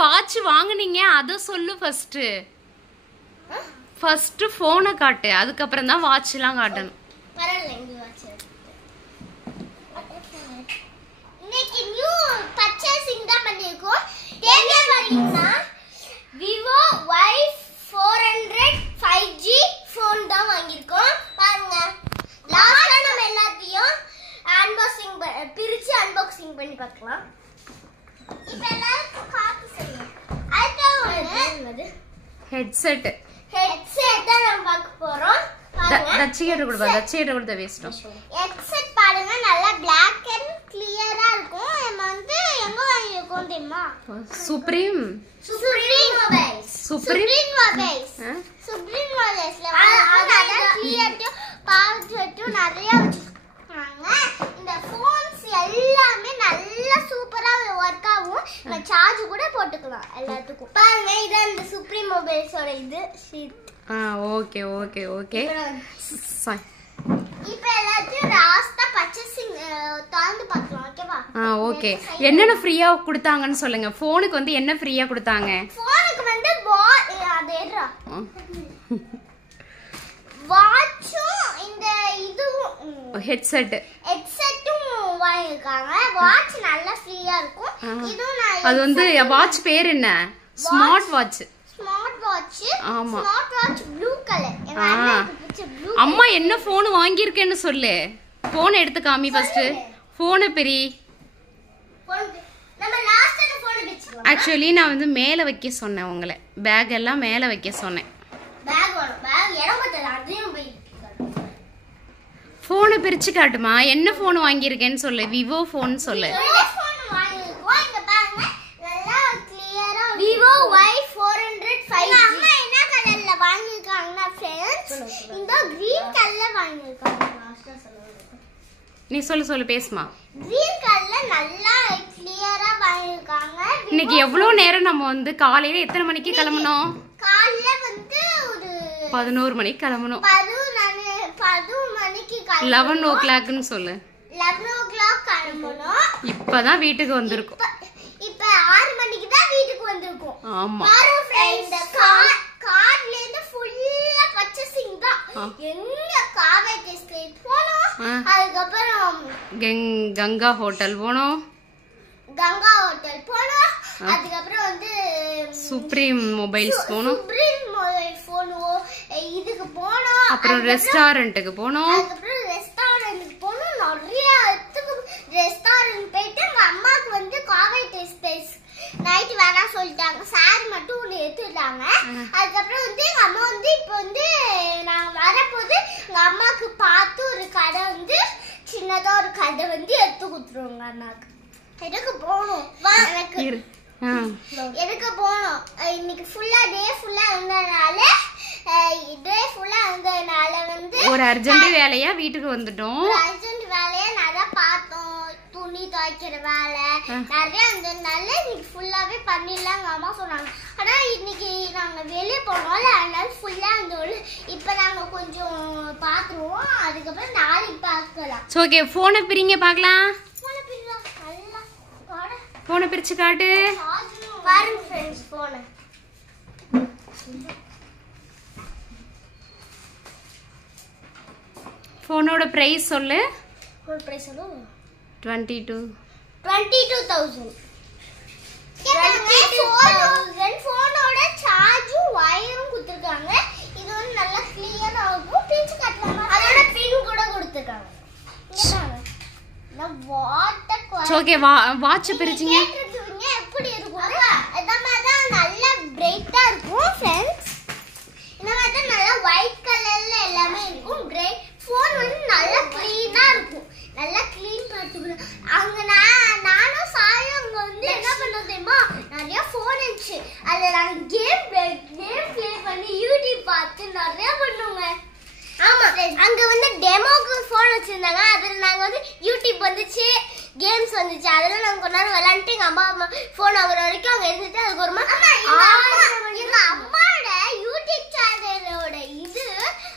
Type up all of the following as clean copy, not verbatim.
Watch வாங்குனீங்க அத சொல்லு ஃபர்ஸ்ட். ஃபர்ஸ்ட் போனை காட்டு, அதுக்கு அப்புறம் தான் வாட்ச்லாம் காட்டணும். பரவாயில்லை, இங்க வாட்ச். இன்னைக்கு நியூ பர்ச்சேசிங் தான் பண்ணிருக்கோம். என்ன பாத்தீங்கன்னா Vivo Y400 5G ஃபோன் தான் வாங்கிருக்கோம். பாருங்க, லாஸ்டா நம்ம எல்லாத்தையும் அன்பாக்சிங் பிரிச்சு அன்பாக்சிங் பண்ணி பார்க்கலாம். இப்போ எல்லாரும் காத்து செய்யுங்க. அடுத்து ஹெட்செட். ஹெட்செட் தான் நம்ம பார்க்க போறோம். தச்சியேட்ட கொடுத்த வேஸ்டும். ஹெட்செட் பாருங்க, நல்லா Black and clear-ஆ இருக்கும். நம்ம வந்து எங்க வாங்கிருக்கோம் தெரியுமா? சுப்ரீம் மொபைல்ஸ்ல நல்லா கிளியர் பாத்துட்டு நிறைய வச்சிருக்காங்க. இந்த போன்ஸ் எல்லாமே நல்லா சூப்பரா வொர்க் ஆகும். நம்ம சார்ஜ் கூட போட்டுக்கலாம் எல்லாத்துக்கும். பாருங்க, இது அந்த சுப்ரீம் மொபைல்ஸோட இது ஷீட். Okay okay okay. இப்போ எல்லாத்தையும் லாஸ்டா பர்ச்சேசிங் தாந்து பார்க்கலாம். ஓகேவா? ஓகே. என்னென்ன ஃப்ரீயா கொடுத்தாங்கன்னு சொல்லுங்க. ஃபோனுக்கு வந்து என்ன ஃப்ரீயா கொடுத்தாங்க? ஃபோனுக்கு வந்து அதேடா வாட்சும் இந்த இதுவும் ஹெட்செட்டும் வாங்கிருக்காங்க. வாட்ச் நல்லா ஃப்ரீயா இருக்கும். இதுவும் அது வந்து வாட்ச் பேர் என்ன? Smart watch. ஆமா, ஸ்மார்ட் வாட்ச் ப்ளூ கலர். எங்க அண்ணனுக்கு பிடிச்ச ப்ளூ. அம்மா என்ன ஃபோன் வாங்கியிருக்கேன்னு சொல்லு. ஃபோன் எடுத்து காமி ஃபர்ஸ்ட். ஃபோனை பெரி. நம்ம லாஸ்ட் அந்த ஃபோனை வெச்சுக்கலாம். ஆக்சுவலி நான் வந்து மேல வைக்க சொன்னேன் உங்களை. பேக் எல்லாம் மேல வைக்க சொன்னேன். பேக் இடம் பத்தல, அதையும் போய் ஃபோனை பிரிச்சு காட்டுமா. என்ன ஃபோன் வாங்கியிருக்கேன்னு சொல்லு. விவோ ஃபோன் சொல்லு. ஃபோன் வாங்கிருக்கோம். இங்க பாருங்க, நல்லா கிளியரா Vivo Y400 5G. அம்மா என்ன கலர்ல வாங்கிருக்காங்கன்னா फ्रेंड्स, இந்த கிரீன் கலர்ல வாங்கிருக்காங்க. லாஸ்டா சொல்லுங்க. நீ சொல்லு பேசுமா. கிரீன் கலர்ல நல்லா கிளியரா வாங்கிருக்காங்க. இன்னைக்கு எவ்வளவு நேரம் நம்ம வந்து காலையில எத்தனை மணிக்கு கிளம்பணும்? காலையில வந்து ஒரு 11 மணிக்கு கிளம்பணும். 10 மணிக்கு 11 o'clock ன்னு சொல்லு. 11 o'clock கிளம்பணும். இப்பதான் வீட்டுக்கு வந்திருக்கோம். இப்ப 6 மணிக்கு தான் வீட்டுக்கு வந்திருக்கோம். ஆமா. பாரு फ्रेंड्स, கார்ல இருந்து ஃபுல்லா பர்ச்சேசிங் தான். எங்க காவேரி ஸ்ட்ரீட் போனோம். அதுக்கு அப்புறம் கங்கா ஹோட்டல் போனோம். அதுக்கு அப்புறம் வந்து சுப்ரீம் மொபைல்ஸ் போனோம். சுப்ரீம் மொபைல் போனோம். இதுக்கு போனோம். அப்புறம் ரெஸ்டாரண்ட்டுக்கு போனோம். அதுக்கு அப்புறம் ரெஸ்டாரண்ட்டுக்கு போனோம். நிறைய இடத்துக்கு ரெஸ்டாரண்ட் போயிட்டு எங்க அம்மாக்கு வந்து காவேரி டேஸ்ட் நைட் வேணா சொல்லிட்டாங்க. சாரி மட்டும் ஒன்று எடுத்துட்டாங்க. அதுக்கப்புறம் வந்து எங்க அம்மா வந்து இப்போ வந்து நான் வரப்போது எங்க அம்மாக்கு பார்த்து ஒரு கடை வந்து சின்னதா ஒரு கடை வந்து எடுத்து கொடுத்துருவாங்க அண்ணாக்கு. எனக்கு போகணும். எனக்கு போகணும். இன்னைக்கு ஃபுல்லா டே ஃபுல்லா இருந்ததுனால வந்து ஒரு அர்ஜென்ட் வேலையா வீட்டுக்கு வந்துட்டோம். அர்ஜென்ட் வேலையா நிறைய பார்த்தோம். துணி துவைக்கிற வேலை நிறைய இருந்ததுனால இன்னைக்கு ஃபுல்லாவே பண்ணிடலாம் அம்மா சொன்னாங்க. ஆனா இன்னைக்கு நாங்க வெளியே போனோம்ல, அதனால ஃபுல்லா இருந்தோம். இப்ப நாங்க கொஞ்சம் பாத்துருவோம். அதுக்கப்புறம் நாளைக்கு பார்க்கலாம். ஓகே, போனை பிரிங்க பார்க்கலாம். போனை பிரிச்சு காட்டு. பாருங்க फ्रेंड्स, போனை போனோட பிரைஸ் சொல்லு. ஒரு பிரைஸ் சொல்லு. 22,000. போனோட சார்ஜும் வயரும் கொடுத்திருக்காங்க. இது வந்து நல்லா கிளியரா இருக்கும். பிரிச்சு காட்டலாமா? அதோட பின் கூட கொடுத்திருக்காங்க. நான் ஓகே, வாட்ச் பிரிச்சிங்க. எப்படி இருக்கும்? அத மாதிரி நல்லா பிரைட்டா இருக்கும் फ्रेंड्स. இந்த மாதிரி நல்லா ஒயிட் கலர்ல எல்லாமே இருக்கும். பிரைட் ஃபோன் வந்து நல்லா க்ளீனா இருக்கும். நல்லா க்ளீன் பண்ணிட்டு அங்க நானும் சாயும் அங்க வந்து என்ன பண்ணோம் தெரியுமா? நிறைய ஃபோன் இருந்துச்சு. அதுல நாங்க கேம் ப்ளே பண்ணி யூடியூப் பார்த்து நிறைய பண்ணுவோங்க. ஆமா, அங்க வந்து டெமோக்கு ஃபோன் வச்சிருந்தாங்க. அதுல நாங்க வந்து யூடியூப் வந்துச்சு, கேம்ஸ் வந்துச்சு. அதெல்லாம் நாங்க கொஞ்ச நேரம் விளையாண்டுட்டு எங்க அம்மா ஃபோன் ஆகுற வரைக்கும் அங்க இருந்துட்டு அதுக்கு ஒரு எங்க அம்மாவோட யூடியூப் சேனலோட இது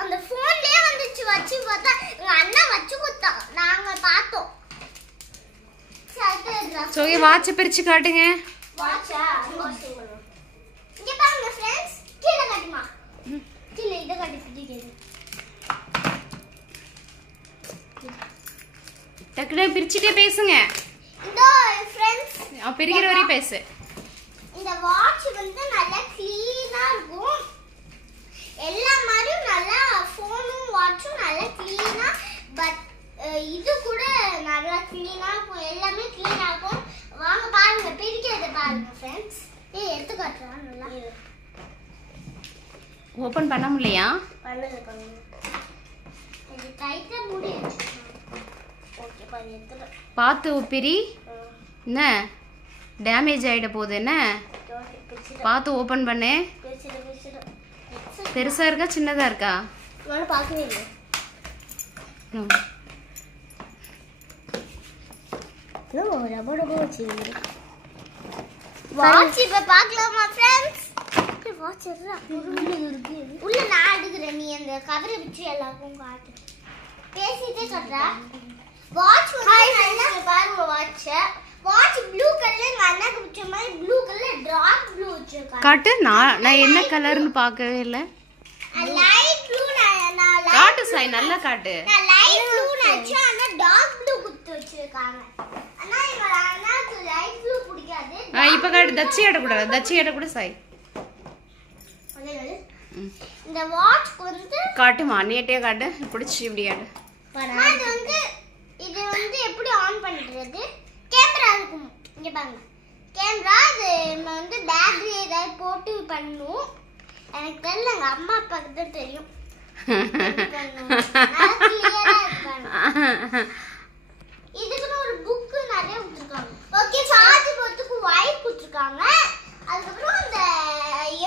அந்த போன்லயே வந்துச்சு. வச்சு பார்த்தா எங்க அண்ணா வச்சு கொடுத்தான். நாங்க பார்த்தோம். வாட்ச் பிரிச்சு காட்டுங்க. வாட்சா அன்பாக்சிங் பண்ணுவோம். இங்க பாருங்க फ्रेंड्स, கீழ காட்டுமா. கீழ இத காட்டி பிடிக்குது. டக்குனு பிரிச்சிட்டே பேசுங்க. இதோ फ्रेंड्स, பிரிக்கிற வரை பேசு. இந்த வாட்ச் வந்து நல்லா க்ளீனா இருக்கும். எல்லா மாதிரியும் நல்லா ஃபோனும் வாட்சும் நல்லா க்ளீனா, பட் இது கூட நல்லா க்ளீனா இருக்கும். எல்லாமே க்ளீனா இருக்கும். வாங்க பாருங்க, பிரிக்கிறத பாருங்க फ्रेंड्स. எடுத்து காட்டுறேன் நல்லா. ஓபன் பண்ண முடியலையா? பண்ணுங்க. இது டைட்டா மூடி வச்சிருக்கேன். ஓகே பாருங்க, எடுத்து பார்த்து பிரி. என்ன டேமேஜ் ஆயிட போகுது என்ன? பார்த்து ஓபன் பண்ணு. பெருசா இருக்கா சின்னதா இருக்கா? நான் பார்க்கவே இல்லை. வாட்ச் இப்ப பார்க்கலாமா फ्रेंड्स? வாட்ச் இருக்கு. உள்ள நான் எடுக்கிறேன், நீ அந்த கவரை பிச்சு எல்லாருக்கும் காட்டு. பேசிட்டே காட்டுறா. வாட்ச் வந்து நல்லா பாருங்க. வாட்ச் ப்ளூ கலர், எங்க அண்ணாக்கு பிடிச்ச மாதிரி ப்ளூ கலர், டார்க் ப்ளூ வச்சிருக்காங்க. காட்டு. நான் என்ன கலர்னு பார்க்கவே இல்லை. Light blue. நான் காட்டு சாய், நல்லா காட்டு. நான் லைட் ப்ளூ நச்சு, ஆனா டார்க் ப்ளூ குத்து வச்சிருக்காங்க. ஆனா எங்க அண்ணாக்கு லைட் ப்ளூ பிடிக்காது. இப்ப காட்டு. தச்சி ஆடக்கூடாது. தச்சி ஆடக்கூட சாய். இந்த வாட்ச் வந்து காட்டுமா, நீட்டே காட்டு. பிடிச்சி இப்படி ஆடு. இது வந்து எப்படி ஆன் பண்றது? கேமரா இருக்கும். இங்க பாருங்க, கேமரா. இது நம்ம வந்து பேட்டரி ஏதாவது போட்டு பண்ணணும். எனக்கு தெரியல, எங்க அம்மா அப்பாக்கு தான் தெரியும். இதுக்குன்னு ஒரு புக் நிறைய கொடுத்துருக்காங்க. ஓகே, சார்ஜ் போறதுக்கு ஒயர் கொடுத்துருக்காங்க. அதுக்கப்புறம் இந்த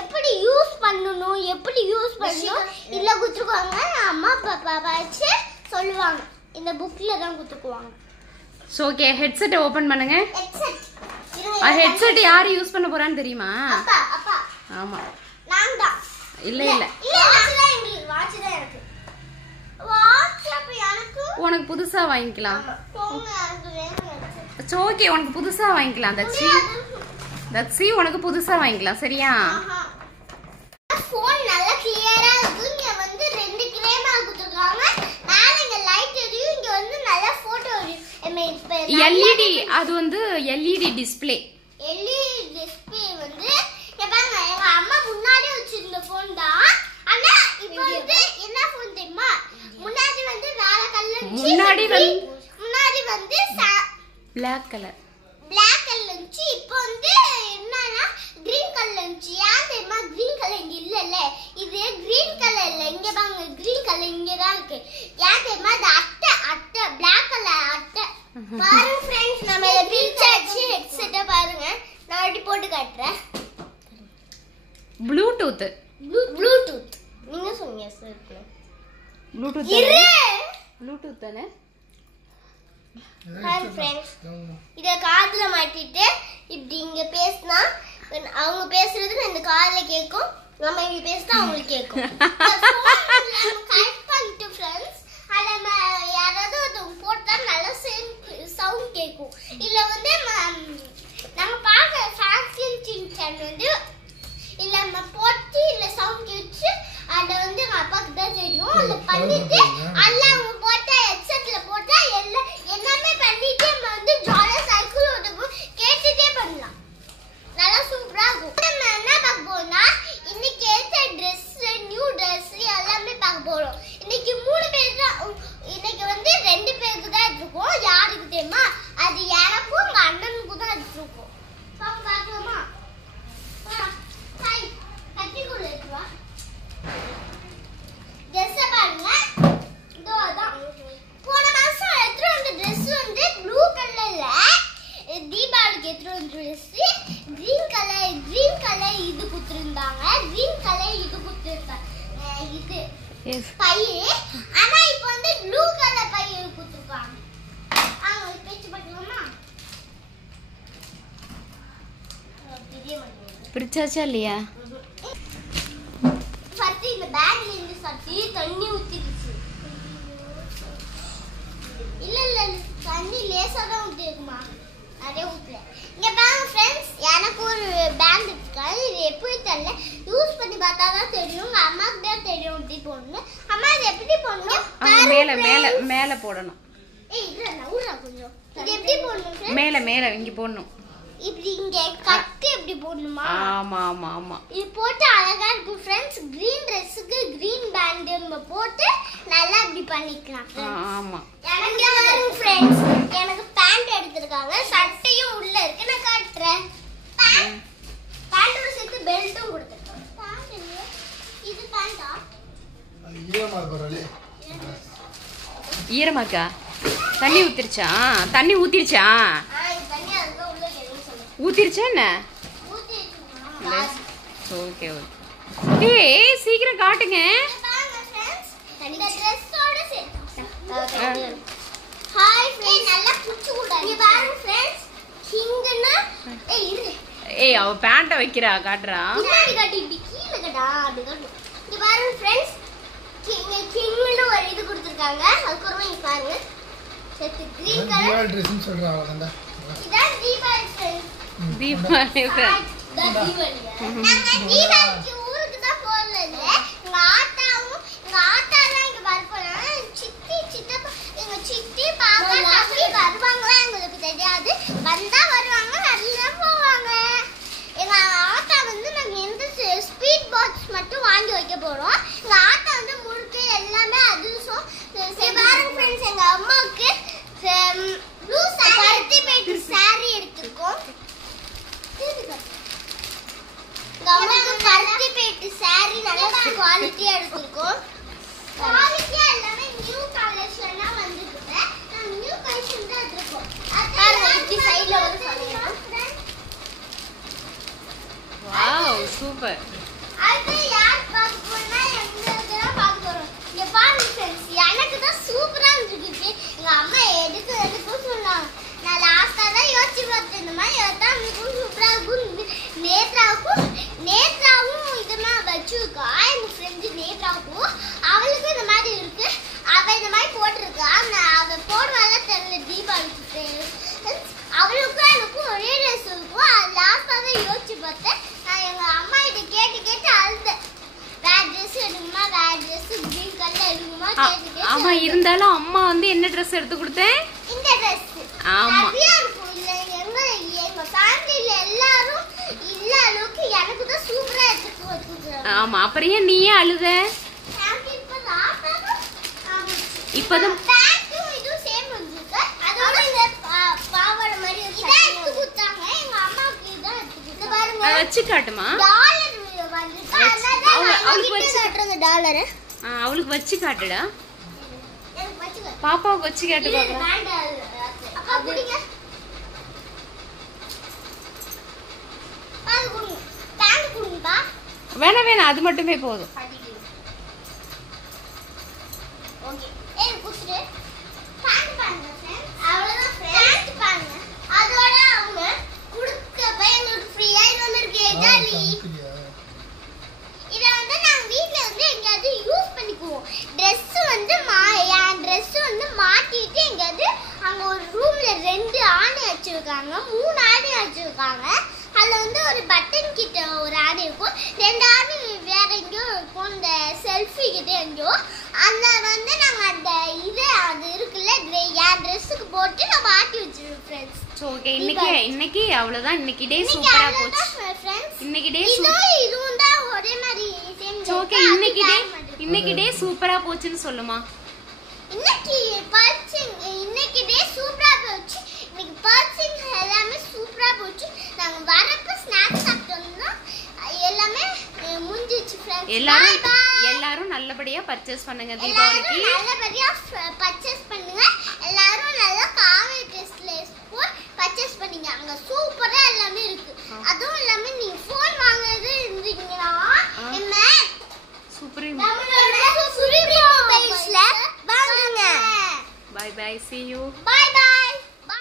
எப்படி யூஸ் பண்ணணும், எப்படி யூஸ் பண்ணணும் இல்ல கொடுத்துருக்காங்க. அம்மா அப்பா வச்சு சொல்லுவாங்க. இந்த புக்ல தான் கொடுத்துக்குவாங்க. சோ ஓகே, ஹெட்செட் ஓபன் பண்ணுங்க. ஹெட்செட் ஹெட்செட் யாரு யூஸ் பண்ண போறான்னு தெரியுமா? அப்பா. அப்பா ஆமா. நான் தான். இல்ல வாட்ச் தான் எனக்கு. வாட்ச் அப்ப எனக்கு உனக்கு புதுசா வாங்கிக்கலாம். போங்க, எனக்கு வேணும். சோ ஓகே, உனக்கு புதுசா வாங்கிக்கலாம். தச்சி உனக்கு புதுசா வாங்கிக்கலாம். சரியா? ஃபோன் நல்லா கிளியரா இருக்கு. இங்க வந்து ரெண்டு கேமரா கொடுத்திருக்காங்க. மேல இங்க லைட் எரியும். இங்க வந்து நல்ல போட்டோ எரியும். LED, அது வந்து LED டிஸ்ப்ளே. LED டிஸ்ப்ளே வந்து பாருங்க, எங்க அம்மா முன்னாடி வச்சிருந்த ஃபோன் தான். ஆனா இப்போ வந்து என்ன ஃபோன் தெரியுமா? முன்னாடி வந்து வேற கலர் இருந்துச்சு. முன்னாடி வந்து Black color இருந்துச்சு. இப்போ வந்து என்னன்னா கிரீன் கலர் இருந்துச்சு. ஏன் தெரியுமா? கிரீன் கலர் இங்க இல்லல்ல. இது கிரீன் கலர் இல்ல. இங்க பாருங்க, கிரீன் கலர் இங்க தான் இருக்கு. ஏன் தெரியுமா? அது அட்டை Black கலர் அட்டை. பாருங்க फ्रेंड्स, நம்ம இத பிரிச்சாச்சு. ஹெட்செட்ட பாருங்க, நான் அடி போட்டு காட்டுறேன். ப்ளூடூத். நீங்க சொன்னீங்க சார். ப்ளூடூத் தானே? ஹாய் फ्रेंड्स, இத காதுல மாட்டிட்டு இப்படி இங்க பேசினா அவங்க பேசுறது இந்த காதுல கேக்கும். நம்ம இங்க பேசினா அவங்களுக்கு கேக்கும். கனெக்ட் பண்ணிட்டு फ्रेंड्स, அத யாராவது ஒருத்தவங்க போட்டா நல்ல சவுண்ட் கேக்கும். இல்ல வந்து நம்ம பார்க்குற ஃபேன்சி சேனல் வந்து இல்ல நம்ம போட்டு இல்ல சவுண்ட் கேட்டு அத வந்து எங்க அப்பாக்கு தான் தெரியும். அத பண்ணிட்டு அல்ல அவங்க போட்ட ஹெட்செட்ல போட்டா எல்லாமே பண்ணிட்டு நம்ம வந்து ஜாலியா சைக்கிள் ஓட்டுவோம். கேட்டுட்டே பண்ணலாம். நல்லா சூப்பரா இருக்கும். நம்ம என்ன பார்க்க போறோம்னா, இன்னைக்கு ஏத்த Dress, நியூ Dress எல்லாமே பார்க்க போறோம். இன்னைக்கு 3 பேர் தான். இன்னைக்கு வந்து 2 பேருக்கு தான் இருக்கும். யாருக்கு தெரியுமா? அது எனக்கும் உங்க அண்ணனுக்கும் தான் இருக்கும். பார்க்கலாமா? ஹாய், கட்டிக்குள்ள இருக்குவா. Dress பாருங்க. இதோ அதான். போன மாசம் எடுத்துட்டு வந்த Dress வந்து ப்ளூ கலர்ல, தீபாவளிக்கு எடுத்துட்டு வந்த Dress கிரீன் கலர் இது குடுத்திருந்தாங்க. கிரீன் கலர் இது குடுத்திருந்தாங்க. இது பை. ஆனா இப்போ வந்து ப்ளூ கலர் பை குடுத்திருக்காங்க. அவங்க பேச்சு பார்க்கலாமா? பிரிச்சாச்சா இல்லையா? ஃபர்ஸ்ட் இந்த பேக்ல இருந்து சட்டி தண்ணி ஊத்திடுச்சு. இல்ல தண்ணி லேசா தான் ஊத்திருக்குமா. அதே ஊத்துல இங்க பாருங்க फ्रेंड्स எனக்கு ஒரு பேண்ட் இருக்கு இது எப்படி தெரியல யூஸ் பண்ணி பார்த்தா தான் தெரியும் உங்க அம்மாக்கு தான் தெரியும் எப்படி போடணும் அம்மா இது எப்படி போடணும் மேல மேல மேல போடணும் ஏய் இல்ல நவுறா கொஞ்சம் இது எப்படி போடணும் फ्रेंड्स மேல மேல இங்க போடணும் இப்படி இங்க கட்டி எப்படி போடணுமா ஆமா ஆமா ஆமா இது போட்டு அழகா இருக்கும் फ्रेंड्स green dressக்கு green band போட்டு நல்லா இப்படி பண்ணிக்கலாம் फ्रेंड्स ஆமா எனக்கு பாருங்க फ्रेंड्स எனக்கு பேண்ட் எடுத்துருக்காங்க சட்டையும் உள்ள இருக்கு நான் காட்றேன் பேண்டோட சேர்த்து பெல்ட்டும் கொடுத்திருக்காங்க பேண்ட் இல்ல இது பேண்டா ஈரமா இருக்கறலே ஈரமா இருக்கா தண்ணி ஊத்திருச்சா தண்ணி ஊத்திருச்சா இது தண்ணி அதுக்கு உள்ள கேளுங்க சொல்லுங்க ஊத்திருச்சா என்ன ஊத்திடுமா ஓகே ஓகே ஏய் சீக்கிரம் காட்டுங்க பாருங்க फ्रेंड्स இந்த Dress-ஓட சேர்த்து ஹாய் फ्रेंड्स நல்லா புடிச்சு கூடாது இங்க பாருங்க फ्रेंड्स கிங்னா ஏய் இரு ஏய் அவ பேண்ட வைக்கிறா காட்டுறா பின்னாடி காட்டி இப்படி கீழ கட்டா அப்படி காட்டு இங்க பாருங்க फ्रेंड्स கிங்னு ஒரு இது கொடுத்திருக்காங்க அதுக்கு ஒரு இங்க பாருங்க செட் கிரீன் கலர் தீபாவளி ட்ரெஸ்னு சொல்றாங்க அந்த இதான் தீபாவளி ஃப்ரெண்ட்ஸ் தீபாவளி நாங்க தீபாவளிக்கு ஊருக்கு தான் போறது எங்க ஆத்தாலாம் இங்க வரப்போறாங்க சித்தி சித்தப்பா எங்க சித்தி பாப்பா தம்பி வருவாங்களா எங்களுக்கு தெரியாது வந்தா வருவாங்க நல்லா போவாங்க எங்க ஆத்தா வந்து நாங்க எந்த ஸ்பீட் பாக்ஸ் மட்டும் வாங்கி வைக்க போறோம் எங்க ஆத்தா வந்து முறுக்கு எல்லாமே அதிர்சம் பாருங்க ஃப்ரெண்ட்ஸ் எங்க அம்மாவுக்கு ப்ளூ சாரி பருத்தி பேட்டு சாரி எடுத்துக்கோம் நமக்கு பருத்தி பேட்டு சாரி நல்ல குவாலிட்டியா எடுத்துக்கோம் குவாலிட்டியா எல்லாமே நியூ கலெக்ஷனா வந்துருக்கு நான் நியூ கலெக்ஷன் தான் எடுத்துக்கோம் பாருங்க இப்படி சைடுல வந்து சொல்லுங்க வாவ் சூப்பர் அது யார் பார்க்க போறனா எங்களுக்கு தான் பார்க்க போறோம் இங்க பாருங்க फ्रेंड्स எனக்கு தான் சூப்பரா இருந்துச்சு எங்க அம்மா எதுக்கு சொன்னாங்க நான் லாஸ்டா தான் யோசிச்சு பார்த்தேன் இந்த மாதிரி எடுத்தா உங்களுக்கு சூப்பரா இருக்கும் நேத்ராவும் இதெல்லாம் வச்சிருக்கா எங்க ஃப்ரெண்டு நேத்ராவும் அவளுக்கு இந்த மாதிரி இருக்கு அவ இந்த மாதிரி போட்டிருக்கா அவ போடுவால தெரியல தீபாவளிக்கு அவளுக்கும் எனக்கும் ஒரே ட்ரெஸ் இருக்கும் அது லாஸ்டா தான் யோசிச்சு பார்த்தேன் நான் எங்க அம்மா கிட்ட கேட்டு அழுதேன் வேற ட்ரெஸ் எடுக்குமா வேற ட்ரெஸ் கிரீன் கலர் எடுக்குமா கேட்டு ஆமா இருந்தாலும் அம்மா வந்து என்ன ட்ரெஸ் எடுத்து கொடுத்தேன் இந்த ட்ரெஸ் ஆமா நிறைய இருக்கும் இல்ல எங்க ஃபேமிலில எல்லாரும் இல்ல அளவுக்கு எனக்கு தான் சூப்பரா எடுத்து கொடுத்துறாங்க ஆமா அப்புறம் ஏன் நீயே அழுத ஃபேமிலி இப்ப லாஸ்டா இப்பதான் பேண்டும் இது சேம் வந்துருக்கு அதோட இந்த பாவாடை மாதிரி இதான் எடுத்து கொடுத்தாங்க எங்க அம்மாவுக்கு இதான் எடுத்து கொடுத்தாங்க பாருங்க வச்சு காட்டுமா டாலர் வந்துருக்கு அவளுக்கு வச்சு காட்டுறங்க டாலர் அவளுக்கு வச்சு காட்டுடா எனக்கு வச்சுக்க பாப்பாவுக்கு வச்சு காட்டு பாக்கலாம் அப்பா குடிங்க பால் குடிங்க பேண்ட் குடிங்கப்பா வேணாம் அது மட்டுமே போதும் ஓகே ஏய் குடிச்சிட்டு பேண்ட் பாருங்க फ्रेंड्स அவ்வளவுதான் பேண்ட் பாருங்க அதோட அவங்க குடுக்க பையனுக்கு ஃப்ரீயா இது வந்திருக்கு ஜாலி இத வந்து நாங்க வீட்ல வந்து எங்கயாவது யூஸ் பண்ணிக்குவோம் Dress வந்து என் Dress வந்து மாட்டிட்டு எங்கயாவது அங்க ஒரு ரூம்ல 2 ஆணி வச்சிருக்காங்க 3 ஆணி வச்சிருக்காங்க அதுல வந்து ஒரு பட்டன் கிட்ட ஒரு ஆணி இருக்கும் 2 ஆணி வேற எங்கயோ இருக்கும் இந்த செல்ஃபி கிட்ட எங்கயோ அந்த வந்து நாங்க அந்த அது இருக்குல்ல என் Dressக்கு போட்டு நான் மாட்டி வச்சிருக்கேன் फ्रेंड्स ஓகே இன்னைக்கு அவ்வளவுதான் இன்னைக்கு டே சூப்பரா போச்சு फ्रेंड्स இன்னைக்கு டே இதுவும் தான் ஒரே மாதிரி சேம் ஓகே இன்னைக்கு டே சூப்பரா போச்சுன்னு சொல்லுமா இன்னைக்கு டே சூப்பரா போச்சு இன்னைக்கு பர்சிங் எல்லாமே சூப்பரா போச்சு நாங்க வரப்ப ஸ்நாக்ஸ் சாப்பிட்டோம்னா எல்லாமே முடிஞ்சிச்சு फ्रेंड्स எல்லாரும் நல்லபடியா பர்ச்சேஸ் பண்ணுங்க தீபாவளிக்கு நல்லபடியா பர்ச்சேஸ் பண்ணுங்க எல்லாரும் நல்ல காவி ட்ரெஸ்ல பர்ச்சேஸ் பண்ணீங்க அங்க சூப்பரா எல்லாமே இருக்கு அதுவும் இல்லாம நீங்க போன் வாங்குறது இருந்தீங்கன்னா என்ன சூப்பர் நம்மளோட சுப்ரீம் மொபைல்ஸ்ல வாங்குங்க bye bye see you bye by